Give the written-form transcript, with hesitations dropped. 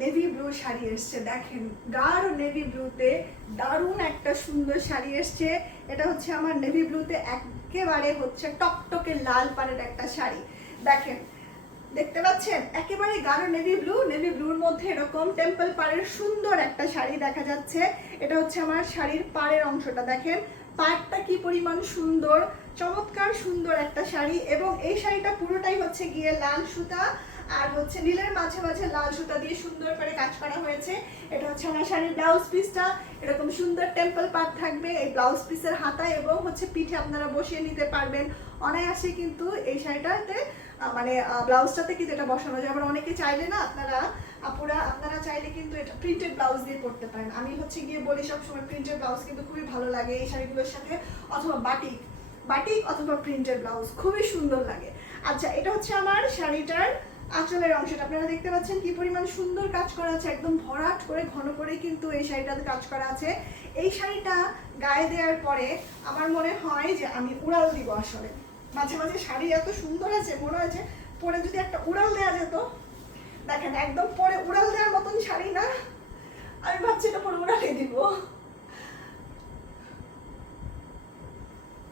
Navy blue sari এসছে, দেখেন গাঢ় নেভি ব্লুতে দারুণ একটা সুন্দর শাড়ি এসছে। এটা হচ্ছে আমার নেভি ব্লুতে একেবারে হচ্ছে টকটকে লাল পাড়ের একটা শাড়ি। দেখেন, দেখতে পাচ্ছেন একেবারে গাঢ় নেভি ব্লুর মধ্যে এরকম টেম্পল পাড়ের সুন্দর একটা শাড়ি দেখা যাচ্ছে। এটা হচ্ছে আমার শাড়ির পাড়ের অংশটা, দেখেন পাড়টা কি পরিমাণ সুন্দর, চমৎকার সুন্দর একটা শাড়ি। এবং এই শাড়িটা পুরোটাই হচ্ছে গিয়ে লাল সুতা আর হচ্ছে নীলের মাঝে মাঝে লাল সুতা দিয়ে সুন্দর করে কাজ করা হয়েছে। এটা হচ্ছে আমার শাড়ির ব্লাউজ পিসটা, এরকম সুন্দর টেম্পল পাড় থাকবে এই ব্লাউজ পিসের হাতায় এবং হচ্ছে পিঠে আপনারা বসিয়ে নিতে পারবেন অনায়াসে। কিন্তু এই শাড়িটাতে মানে ব্লাউজটাতে কিন্তু এটা বসানো যায়। আবার অনেকে চাইলে না আপনারা চাইলে কিন্তু এটা প্রিন্টেড ব্লাউজ দিয়ে পরতে পারেন। আমি হচ্ছে গিয়ে বলি সবসময় প্রিন্টেড ব্লাউজ কিন্তু খুবই ভালো লাগে এই শাড়িগুলোর সাথে, অথবা বাটিক অথবা প্রিন্টেড ব্লাউজ খুবই সুন্দর লাগে। আচ্ছা, এটা হচ্ছে আমার শাড়িটার আঁচলের অংশটা, আপনারা দেখতে পাচ্ছেন কি পরিমাণ সুন্দর কাজ করা আছে, একদম ভরাট করে ঘন করে কিন্তু এই শাড়িটাতে কাজ করা আছে। এই শাড়িটা গায়ে দেওয়ার পরে আমার মনে হয় যে আমি উড়াল দিব। আসলে মাঝে মাঝে শাড়ি এত সুন্দর আছে, মনে হয়েছে পরে যদি একটা উড়াল দেওয়া যেত। দেখেন একদম পরে উড়াল দেওয়ার মতন শাড়ি না,